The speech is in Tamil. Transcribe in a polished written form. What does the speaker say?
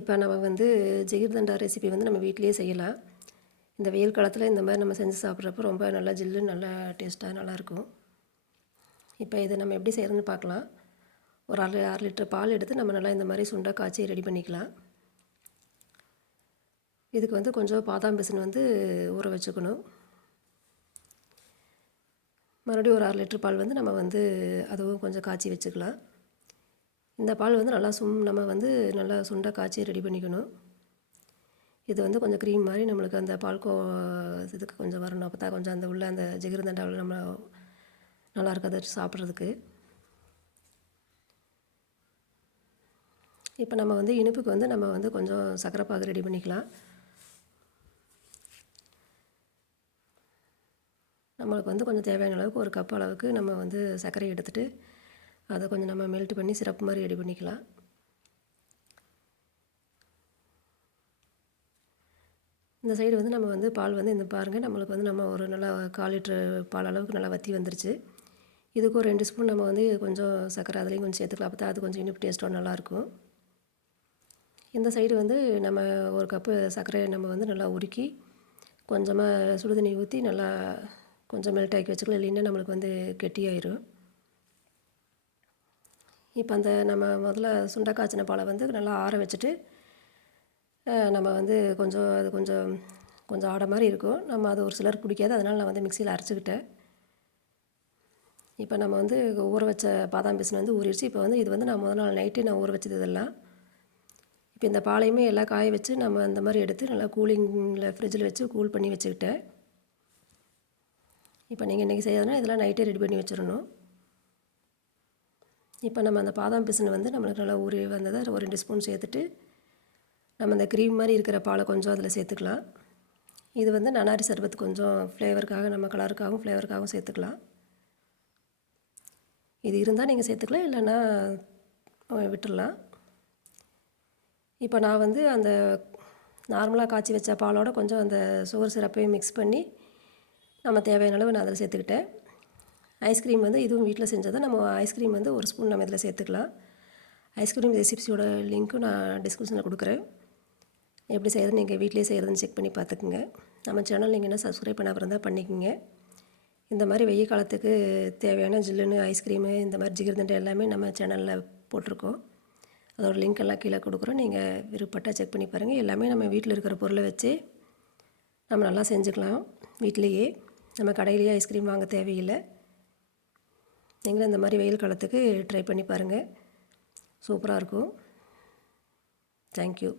இப்போ நம்ம வந்து ஜிகிர்தண்டா ரெசிபி வந்து நம்ம வீட்டிலேயே செய்யலாம். இந்த வெயில் காலத்தில் இந்த மாதிரி நம்ம செஞ்சு சாப்பிட்றப்போ ரொம்ப நல்லா ஜில்லுன்னு நல்லா டேஸ்ட்டாக நல்லாயிருக்கும். இப்போ இதை நம்ம எப்படி செய்கிறதுன்னு பார்க்கலாம். ஒரு அரை லிட்டர் பால் எடுத்து நம்ம நல்லா இந்த மாதிரி சுண்டை காய்ச்சி ரெடி பண்ணிக்கலாம். இதுக்கு வந்து கொஞ்சம் பாதாம் பிசின் வந்து ஊற வச்சுக்கணும். மறுபடியும் ஒரு அரை லிட்டர் பால் வந்து நம்ம வந்து அதுவும் கொஞ்சம் காய்ச்சி வச்சுக்கலாம். இந்த பால் வந்து நல்லா நம்ம வந்து நல்லா சுண்டை காய்ச்சி ரெடி பண்ணிக்கணும். இது வந்து கொஞ்சம் க்ரீம் மாதிரி நம்மளுக்கு அந்த பால்கோ இதுக்கு கொஞ்சம் வரணும். அப்போ தான் கொஞ்சம் அந்த உள்ள அந்த ஜிகிர்தண்டாவில் நம்ம நல்லா இருக்காது சாப்பிட்றதுக்கு. இப்போ நம்ம வந்து இனிப்புக்கு வந்து நம்ம வந்து கொஞ்சம் சர்க்கரை பாகு ரெடி பண்ணிக்கலாம். நம்மளுக்கு வந்து கொஞ்சம் தேவையான அளவுக்கு ஒரு கப் அளவுக்கு நம்ம வந்து சர்க்கரை எடுத்துகிட்டு அதை கொஞ்சம் நம்ம மெல்ட் பண்ணி சிரப்பு மாதிரி ரெடி பண்ணிக்கலாம். இந்த சைடு வந்து நம்ம வந்து பால் வந்து இந்த பாருங்கள், நம்மளுக்கு வந்து நம்ம ஒரு நல்லா 1/4 லிட்ரு பால் அளவுக்கு நல்லா வற்றி வந்துருச்சு. இதுக்கு ஒரு 2 ஸ்பூன் நம்ம வந்து கொஞ்சம் சர்க்கரை அதுலேயும் கொஞ்சம் சேர்த்துக்கலாம். அப்போ தான் அது கொஞ்சம் இனிப்பு டேஸ்ட்டோட நல்லாயிருக்கும். இந்த சைடு வந்து நம்ம ஒரு கப்பு சர்க்கரையை நம்ம வந்து நல்லா உருக்கி கொஞ்சமாக சுடுதண்ணி ஊற்றி நல்லா கொஞ்சம் மெல்ட் ஆக்கி வச்சுக்கலாம். இல்லைன்னா நம்மளுக்கு வந்து கெட்டியாயிரும். இப்போ அந்த நம்ம முதல்ல சுண்டை காய்ச்சின பாலை வந்து நல்லா ஆற வச்சுட்டு நம்ம வந்து அது கொஞ்சம் ஆட மாதிரி இருக்கும். நம்ம அது ஒரு சிலருக்கு பிடிக்காது, அதனால் நான் வந்து மிக்சியில் அரைச்சிக்கிட்டேன். இப்போ நம்ம வந்து ஊற வச்ச பாதாம் பிசின் வந்து ஊறிடுச்சு. இப்போ வந்து இது வந்து நான் முதல் நாள் நைட்டே நான் ஊற வச்சது இதெல்லாம். இப்போ இந்த பாலையுமே எல்லாம் காய வச்சு நம்ம அந்த மாதிரி எடுத்து நல்லா கூலிங்கில் ஃப்ரிட்ஜில் வச்சு கூல் பண்ணி வச்சுக்கிட்டேன். இப்போ நீங்கள் இன்றைக்கி செய்யறதுனா இதெல்லாம் நைட்டே ரெடி பண்ணி வச்சிடணும். இப்போ நம்ம அந்த பாதாம் பிசின் வந்து நம்மளுக்கு நல்லா ஊறி வந்ததை ஒரு 2 ஸ்பூன் சேர்த்துட்டு நம்ம அந்த க்ரீம் மாதிரி இருக்கிற பாலை கொஞ்சம் அதில் சேர்த்துக்கலாம். இது வந்து நன்னாரி சர்பத் கொஞ்சம் ஃப்ளேவருக்காக, நம்ம கலருக்காகவும் ஃப்ளேவருக்காகவும் சேர்த்துக்கலாம். இது இருந்தால் நீங்கள் சேர்த்துக்கலாம், இல்லைன்னா விட்டுடலாம். இப்போ நான் வந்து அந்த நார்மலாக காய்ச்சி வச்ச பாலோட கொஞ்சம் அந்த சுகர் சிரப்பையும் மிக்ஸ் பண்ணி நம்ம தேவையான அளவு நான் அதில் சேர்த்துக்கிட்டேன். ஐஸ்கிரீம் வந்து இதுவும் வீட்டில் செஞ்சதை நம்ம ஐஸ்கிரீம் வந்து 1 ஸ்பூன் நம்ம இதில் சேர்த்துக்கலாம். ஐஸ்கிரீம் ரெசிப்ஸியோட லிங்க்கும் நான் டிஸ்கிரிப்ஷனில் கொடுக்குறேன். எப்படி செய்கிறது நீங்கள் வீட்டிலே செய்கிறதுன்னு செக் பண்ணி பார்த்துக்குங்க. நம்ம சேனல் நீங்கள் என்ன சப்ஸ்கிரைப் பண்ணாமல் இருந்தால் பண்ணிக்கோங்க. இந்த மாதிரி வெயில் காலத்துக்கு தேவையான ஜில்லுன்னு ஐஸ்கிரீமு, இந்த மாதிரி ஜிகிர்தண்டை எல்லாமே நம்ம சேனலில் போட்டிருக்கோம். அதோட லிங்க் எல்லாம் கீழே கொடுக்குறோம். நீங்கள் விருப்பப்பட்டால் செக் பண்ணி பாருங்கள். எல்லாமே நம்ம வீட்டில் இருக்கிற பொருளை வச்சு நம்ம நல்லா செஞ்சுக்கலாம் வீட்டிலையே. நம்ம கடையிலேயே ஐஸ்கிரீம் வாங்க தேவையில்லை. நீங்களும் இந்த மாதிரி வெயில் காலத்துக்கு ட்ரை பண்ணி பாருங்கள். சூப்பராக இருக்கும். தேங்க்யூ.